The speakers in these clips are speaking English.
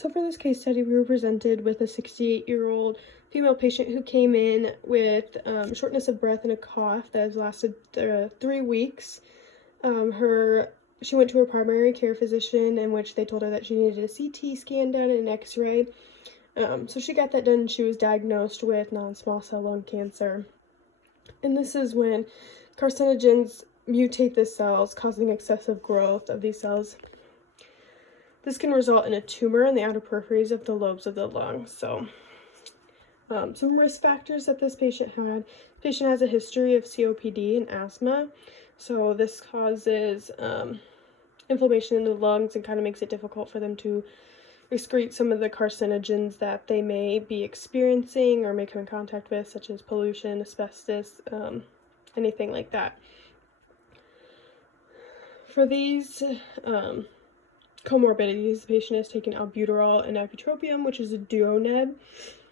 So for this case study, we were presented with a 68-year-old female patient who came in with shortness of breath and a cough that has lasted 3 weeks. She went to her primary care physician, in which they told her that she needed a CT scan done and an x-ray. So she got that done. She was diagnosed with non-small cell lung cancer. And this is when carcinogens mutate the cells, causing excessive growth of these cells. This can result in a tumor in the outer peripheries of the lobes of the lungs. So some risk factors that this patient had. The patient has a history of COPD and asthma. So this causes inflammation in the lungs and kind of makes it difficult for them to excrete some of the carcinogens that they may be experiencing or may come in contact with, such as pollution, asbestos, anything like that. For these comorbidities, the patient is taking albuterol and ipratropium, which is a duoneb.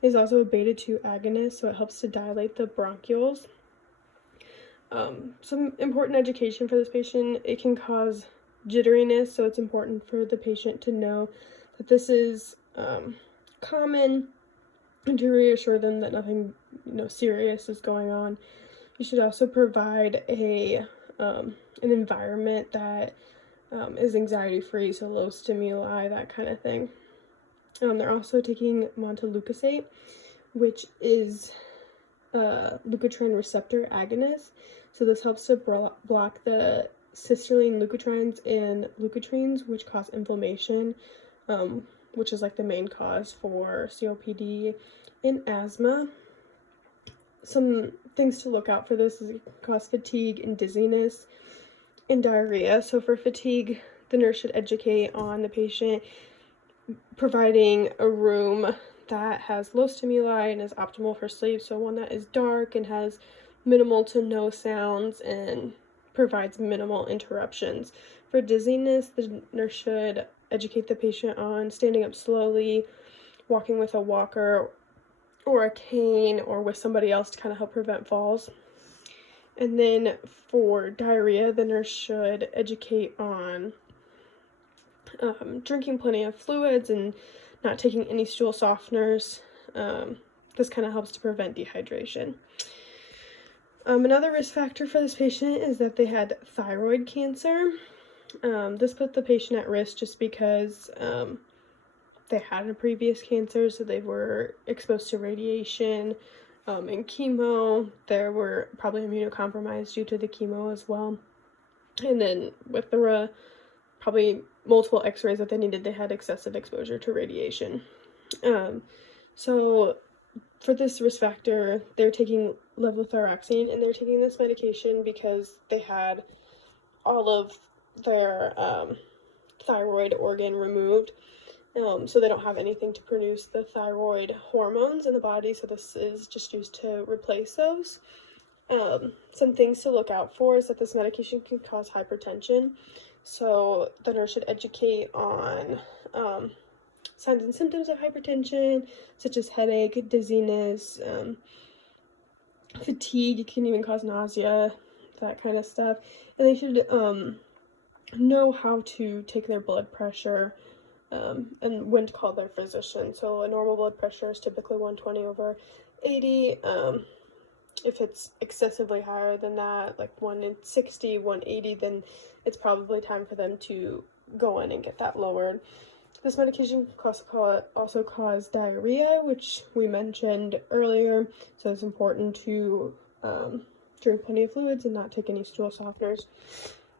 It is also a beta-2 agonist, so it helps to dilate the bronchioles. Some important education for this patient: it can cause jitteriness, so it's important for the patient to know that this is common, and to reassure them that nothing serious is going on. You should also provide an environment that is anxiety-free, so low stimuli, that kind of thing. They're also taking montelukast, which is a leukotriene receptor agonist. So this helps to block the cisterine leukotrienes and leukotrienes, which cause inflammation, which is like the main cause for COPD and asthma. Some things to look out for this is it can cause fatigue and dizziness and diarrhea. So for fatigue, the nurse should educate on the patient providing a room that has low stimuli and is optimal for sleep, so one that is dark and has minimal to no sounds and provides minimal interruptions. For dizziness, the nurse should educate the patient on standing up slowly, walking with a walker or a cane or with somebody else to kind of help prevent falls. And then for diarrhea, the nurse should educate on drinking plenty of fluids and not taking any stool softeners. This kind of helps to prevent dehydration. Another risk factor for this patient is that they had thyroid cancer. This put the patient at risk just because they had a previous cancer, so they were exposed to radiation and chemo. They were probably immunocompromised due to the chemo as well. And then with the probably multiple x-rays that they needed, they had excessive exposure to radiation. So for this risk factor, they're taking levothyroxine, and they're taking this medication because they had all of their thyroid organ removed. So they don't have anything to produce the thyroid hormones in the body, so this is just used to replace those. Some things to look out for is that this medication can cause hypertension, so the nurse should educate on signs and symptoms of hypertension, such as headache, dizziness, fatigue. It can even cause nausea, that kind of stuff. And they should know how to take their blood pressure and when to call their physician. So a normal blood pressure is typically 120/80. If it's excessively higher than that, like 160, 180, then it's probably time for them to go in and get that lowered. This medication can also cause diarrhea, which we mentioned earlier, so it's important to drink plenty of fluids and not take any stool softeners.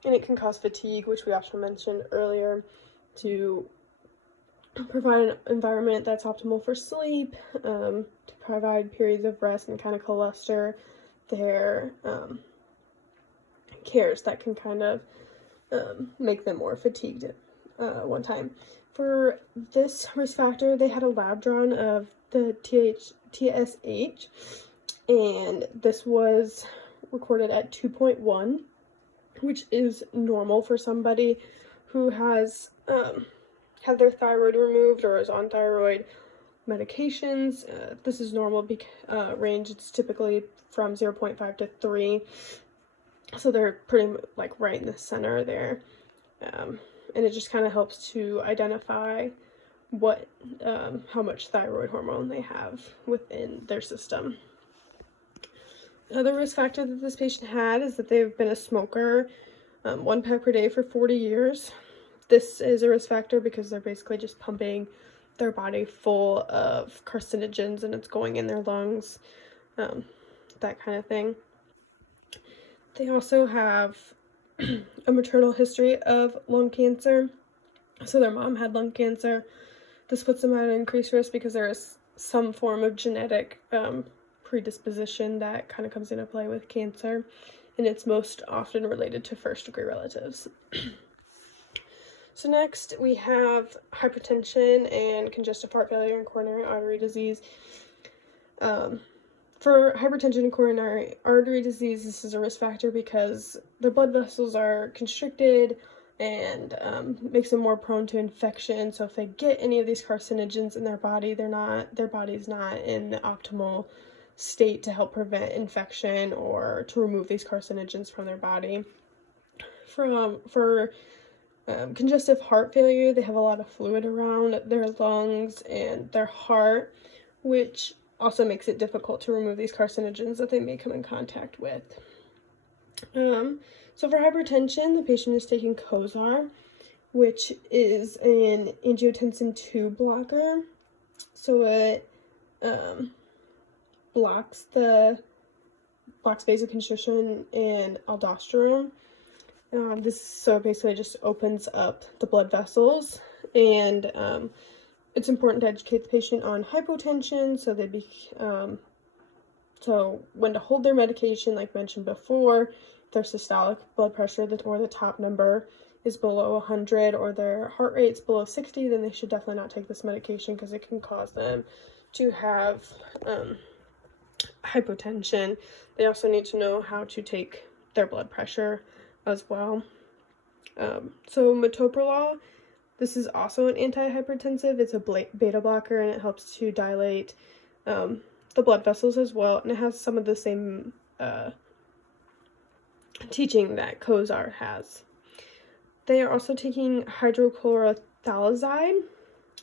And it can cause fatigue, which we also mentioned earlier, to provide an environment that's optimal for sleep, to provide periods of rest and kind of cluster their cares that can kind of make them more fatigued at one time. For this risk factor, they had a lab drawn of the TSH, and this was recorded at 2.1, which is normal for somebody who has had their thyroid removed or is on thyroid medications. This is normal range. It's typically from 0.5 to 3, so they're pretty like right in the center there. And it just kind of helps to identify how much thyroid hormone they have within their system. Another risk factor that this patient had is that they've been a smoker, 1 pack per day for 40 years. This is a risk factor because they're basically just pumping their body full of carcinogens and it's going in their lungs, that kind of thing. They also have a maternal history of lung cancer. So their mom had lung cancer. This puts them at an increased risk because there is some form of genetic predisposition that kind of comes into play with cancer, and it's most often related to first-degree relatives. So next we have hypertension and congestive heart failure and coronary artery disease. For hypertension and coronary artery disease, this is a risk factor because their blood vessels are constricted and makes them more prone to infection. So if they get any of these carcinogens in their body, their body's not in the optimal state to help prevent infection or to remove these carcinogens from their body. For congestive heart failure, they have a lot of fluid around their lungs and their heart, which also makes it difficult to remove these carcinogens that they may come in contact with. So for hypertension, the patient is taking Cozar, which is an angiotensin II blocker. So it blocks vasoconstriction and aldosterone. So it basically just opens up the blood vessels, and it's important to educate the patient on hypotension, so when to hold their medication, like mentioned before. If their systolic blood pressure or the top number is below 100 or their heart rate's below 60, then they should definitely not take this medication because it can cause them to have hypotension. They also need to know how to take their blood pressure as well. So metoprolol, this is also an antihypertensive. It's a beta blocker, and it helps to dilate the blood vessels as well, and it has some of the same teaching that Cozar has. They are also taking hydrochlorothiazide,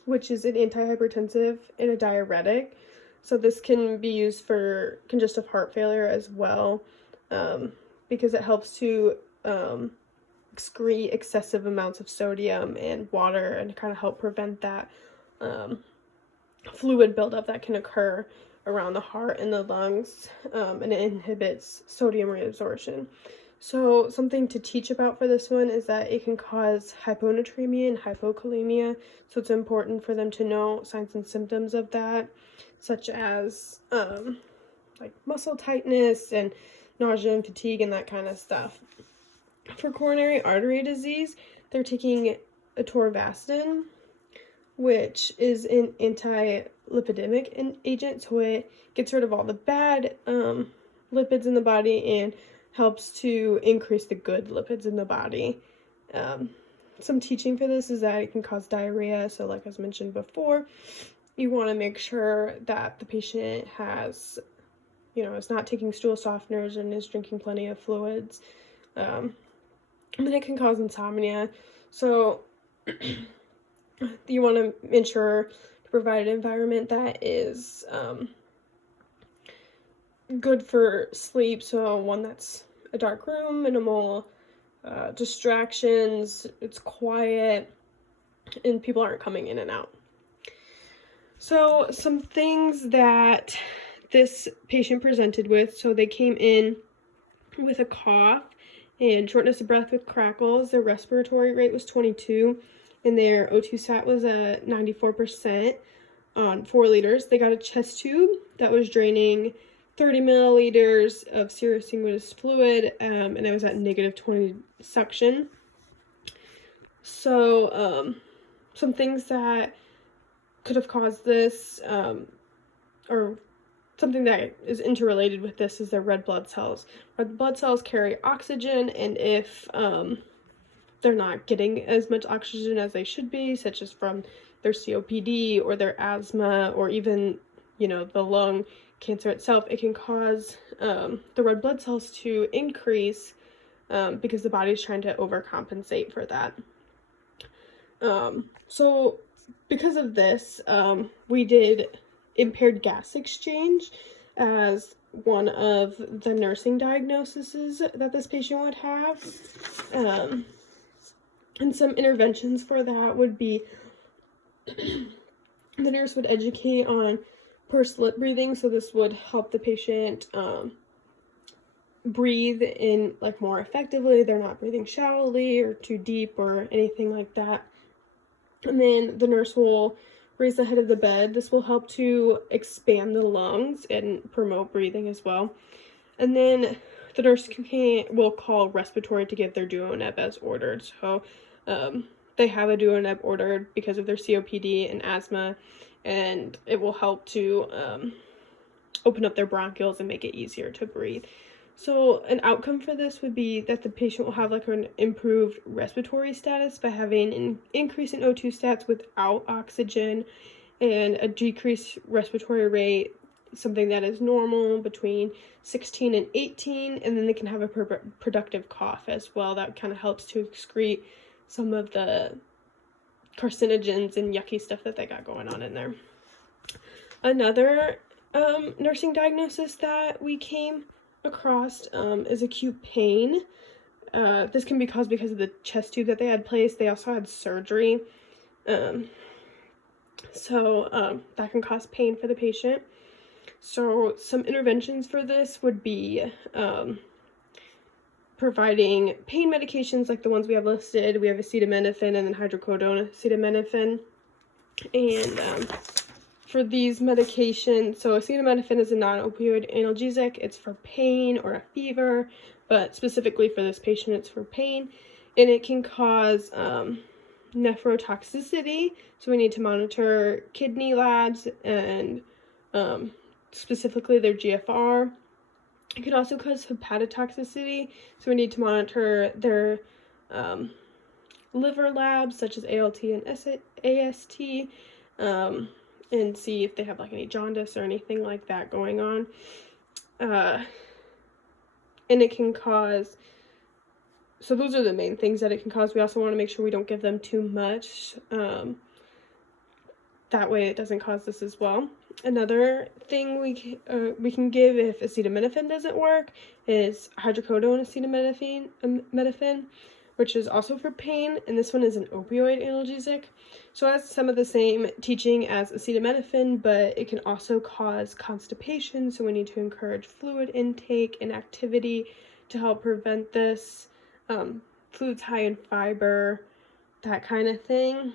which is an antihypertensive and a diuretic. So this can be used for congestive heart failure as well, because it helps to excrete excessive amounts of sodium and water and kind of help prevent that fluid buildup that can occur around the heart and the lungs, and it inhibits sodium reabsorption. So something to teach about for this one is that it can cause hyponatremia and hypokalemia, so it's important for them to know signs and symptoms of that, such as like muscle tightness and nausea and fatigue and that kind of stuff. For coronary artery disease, they're taking atorvastatin, which is an anti-lipidemic agent, so it gets rid of all the bad lipids in the body and helps to increase the good lipids in the body. Some teaching for this is that it can cause diarrhea, so like I was mentioned before, you want to make sure that the patient has, is not taking stool softeners and is drinking plenty of fluids. And it can cause insomnia, so you want to ensure to provide an environment that is good for sleep, so one that's a dark room, minimal distractions, it's quiet, and people aren't coming in and out. So some things that this patient presented with, so they came in with a cough and shortness of breath with crackles. Their respiratory rate was 22, and their O2 sat was at 94% on 4 liters. They got a chest tube that was draining 30 milliliters of serous sanguineous fluid, and it was at -20 suction. So some things that could have caused this, or something that is interrelated with this, is their red blood cells. Red blood cells carry oxygen, and if they're not getting as much oxygen as they should be, such as from their COPD or their asthma or even, the lung cancer itself, it can cause the red blood cells to increase because the body is trying to overcompensate for that. So because of this, we did impaired gas exchange as one of the nursing diagnoses that this patient would have. And some interventions for that would be the nurse would educate on pursed lip breathing, so this would help the patient breathe in like more effectively. They're not breathing shallowly or too deep or anything like that. And then the nurse will raise the head of the bed. This will help to expand the lungs and promote breathing as well. And then the nurse will call respiratory to give their DuoNeb as ordered. So they have a DuoNeb ordered because of their COPD and asthma, and it will help to open up their bronchioles and make it easier to breathe. So an outcome for this would be that the patient will have like an improved respiratory status by having an increase in O2 stats without oxygen, and a decreased respiratory rate, something that is normal between 16 and 18, and then they can have a productive cough as well. That kind of helps to excrete some of the carcinogens and yucky stuff that they got going on in there. Another nursing diagnosis that we came across is acute pain. This can be caused because of the chest tube that they had placed. They also had surgery. So that can cause pain for the patient. So some interventions for this would be providing pain medications like the ones we have listed. We have acetaminophen and then hydrocodone acetaminophen. And for these medications, so acetaminophen is a non-opioid analgesic. It's for pain or a fever, but specifically for this patient, it's for pain. And it can cause nephrotoxicity, so we need to monitor kidney labs and specifically their GFR. It could also cause hepatotoxicity, so we need to monitor their liver labs such as ALT and AST, and see if they have like any jaundice or anything like that going on. And it can cause, so those are the main things that it can cause. We also want to make sure we don't give them too much. That way it doesn't cause this as well. Another thing we can give if acetaminophen doesn't work is hydrocodone acetaminophen, which is also for pain, and this one is an opioid analgesic. So it has some of the same teaching as acetaminophen, but it can also cause constipation, so we need to encourage fluid intake and activity to help prevent this. Foods high in fiber, that kind of thing.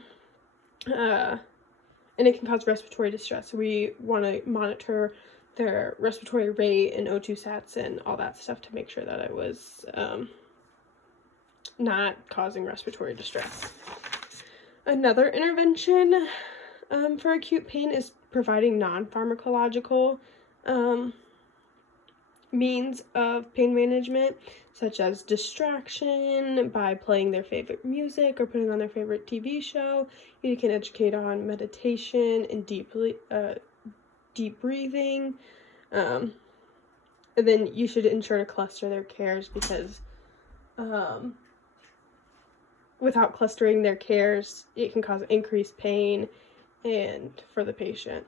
And it can cause respiratory distress, so we want to monitor their respiratory rate and O2 sats and all that stuff to make sure that it was not causing respiratory distress. Another intervention for acute pain is providing non-pharmacological means of pain management, such as distraction by playing their favorite music or putting on their favorite TV show. You can educate on meditation and deep breathing. And then you should ensure to cluster their cares, because without clustering their cares, it can cause increased pain and for the patient.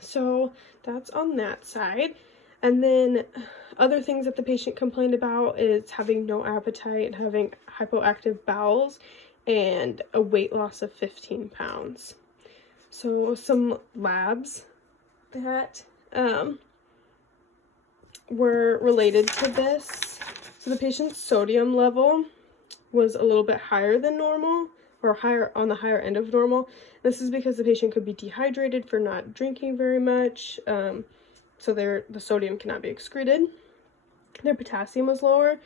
So that's on that side. And then other things that the patient complained about is having no appetite, having hypoactive bowels, and a weight loss of 15 pounds. So some labs that were related to this. So the patient's sodium level was a little bit higher than normal, or higher on the higher end of normal. This is because the patient could be dehydrated for not drinking very much. So the sodium cannot be excreted. Their potassium was lower,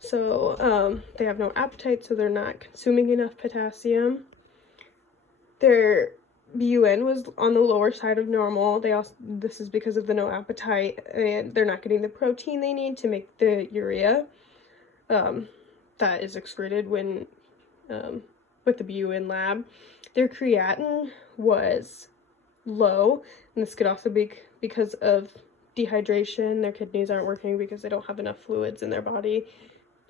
so they have no appetite, so they're not consuming enough potassium. Their BUN was on the lower side of normal. This is because of the no appetite, and they're not getting the protein they need to make the urea that is excreted when with the BUN lab. Their creatinine was low, and this could also be because of dehydration. Their kidneys aren't working because they don't have enough fluids in their body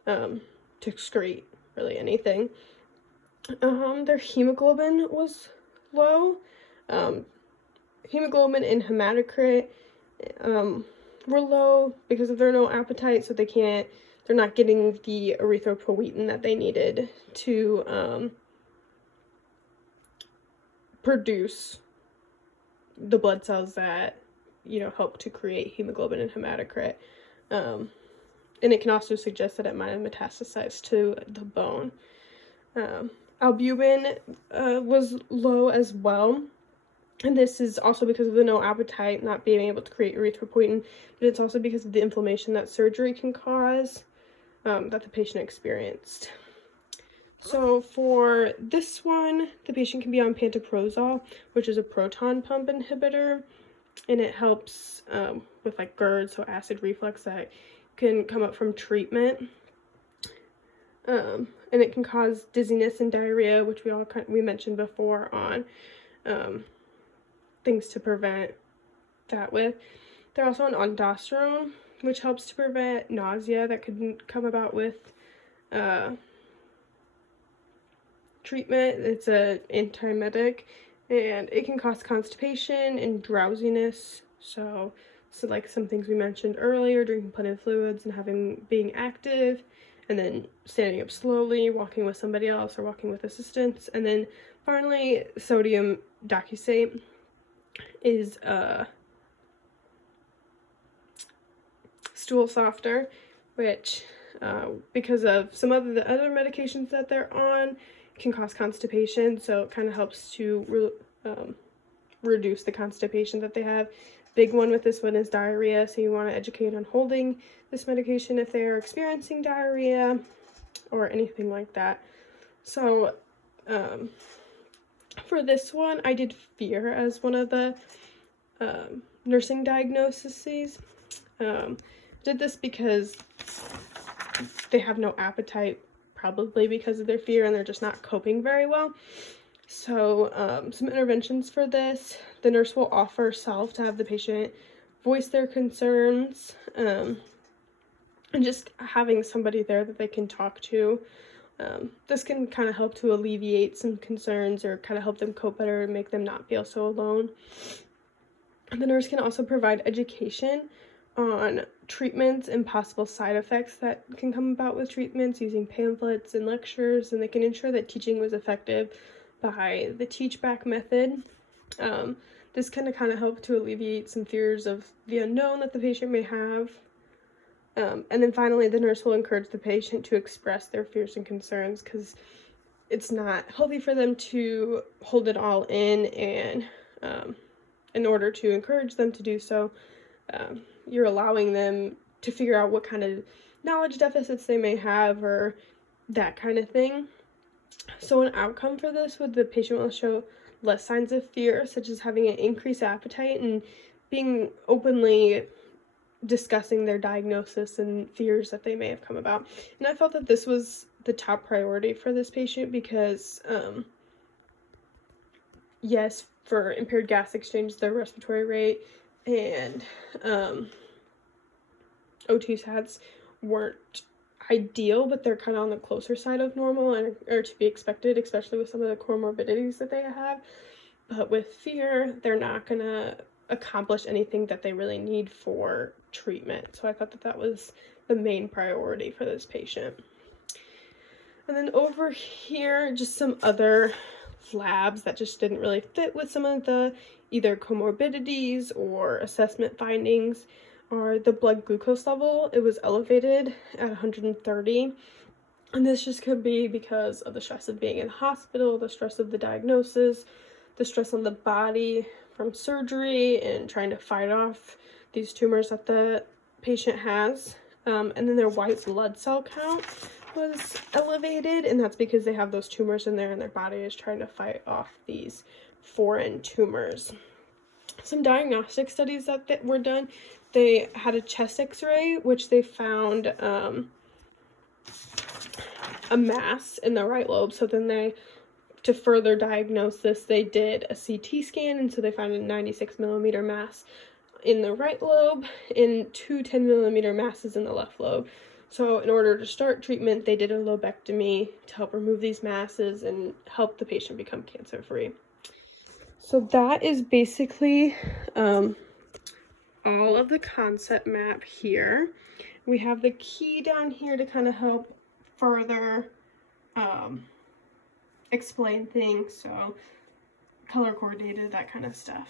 to excrete really anything. Their hemoglobin was low. Hemoglobin and hematocrit were low because of their no appetite, so they're not getting the erythropoietin that they needed to produce the blood cells that, help to create hemoglobin and hematocrit. And it can also suggest that it might have metastasized to the bone. Albumin was low as well. And this is also because of the no appetite, not being able to create erythropoietin, but it's also because of the inflammation that surgery can cause that the patient experienced. So for this one, the patient can be on pantoprazole, which is a proton pump inhibitor, and it helps with like GERD, so acid reflux that can come up from treatment. And it can cause dizziness and diarrhea, which we mentioned before on things to prevent that with. They're also on aldosterone, which helps to prevent nausea that could come about with treatment. It's an antiemetic, and it can cause constipation and drowsiness. So like some things we mentioned earlier, drinking plenty of fluids and being active, and then standing up slowly, walking with somebody else or walking with assistance. And then finally, sodium docusate is a stool softener, which because of some of the other medications that they're on can cause constipation, so it kind of helps to reduce the constipation that they have. Big one with this one is diarrhea, so you want to educate on holding this medication if they are experiencing diarrhea or anything like that. So for this one, I did fear as one of the nursing diagnoses. Did this because they have no appetite, probably because of their fear, and they're just not coping very well. So some interventions for this: the nurse will offer self to have the patient voice their concerns, and just having somebody there that they can talk to. This can kind of help to alleviate some concerns or kind of help them cope better and make them not feel so alone. The nurse can also provide education on treatments and possible side effects that can come about with treatments using pamphlets and lectures, and they can ensure that teaching was effective by the teach back method. This can kind of help to alleviate some fears of the unknown that the patient may have. And then finally, the nurse will encourage the patient to express their fears and concerns, because it's not healthy for them to hold it all in order to encourage them to do so, you're allowing them to figure out what kind of knowledge deficits they may have or that kind of thing. So an outcome for this would the patient will show less signs of fear, such as having an increased appetite and being openly discussing their diagnosis and fears that they may have come about. And I felt that this was the top priority for this patient because, yes, for impaired gas exchange, their respiratory rate and O2 sats weren't ideal, but they're kind of on the closer side of normal and are to be expected, especially with some of the comorbidities that they have. But with fear, they're not going to accomplish anything that they really need for treatment. So I thought that that was the main priority for this patient. And then over here, just some other labs that just didn't really fit with some of the either comorbidities or assessment findings are the blood glucose level. It was elevated at 130, and this just could be because of the stress of being in the hospital, the stress of the diagnosis, the stress on the body from surgery and trying to fight off these tumors that the patient has. And then their white blood cell count was elevated, and that's because they have those tumors in there and their body is trying to fight off these foreign tumors. Some diagnostic studies that were done, they had a chest x-ray, which they found a mass in the right lobe. So then to further diagnose this, they did a CT scan, and so they found a 96 millimeter mass in the right lobe and 2 10 millimeter masses in the left lobe. So in order to start treatment, they did a lobectomy to help remove these masses and help the patient become cancer-free. So that is basically all of the concept map here. We have the key down here to kind of help further explain things, so color coordinated, that kind of stuff.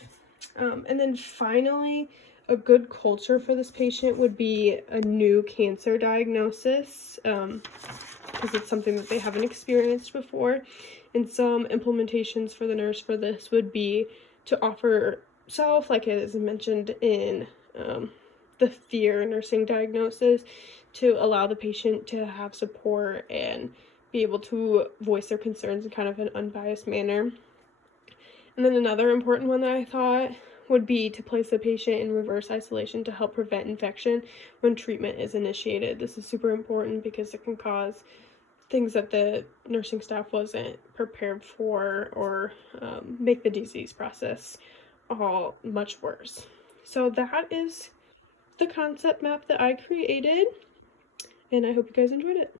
And then finally, a good culture for this patient would be a new cancer diagnosis, because it's something that they haven't experienced before. And some implementations for the nurse for this would be to offer self, like it is mentioned in the fear nursing diagnosis, to allow the patient to have support and be able to voice their concerns in kind of an unbiased manner. And then another important one that I thought would be to place the patient in reverse isolation to help prevent infection when treatment is initiated. This is super important because it can cause things that the nursing staff wasn't prepared for, or make the disease process all much worse. So that is the concept map that I created, and I hope you guys enjoyed it.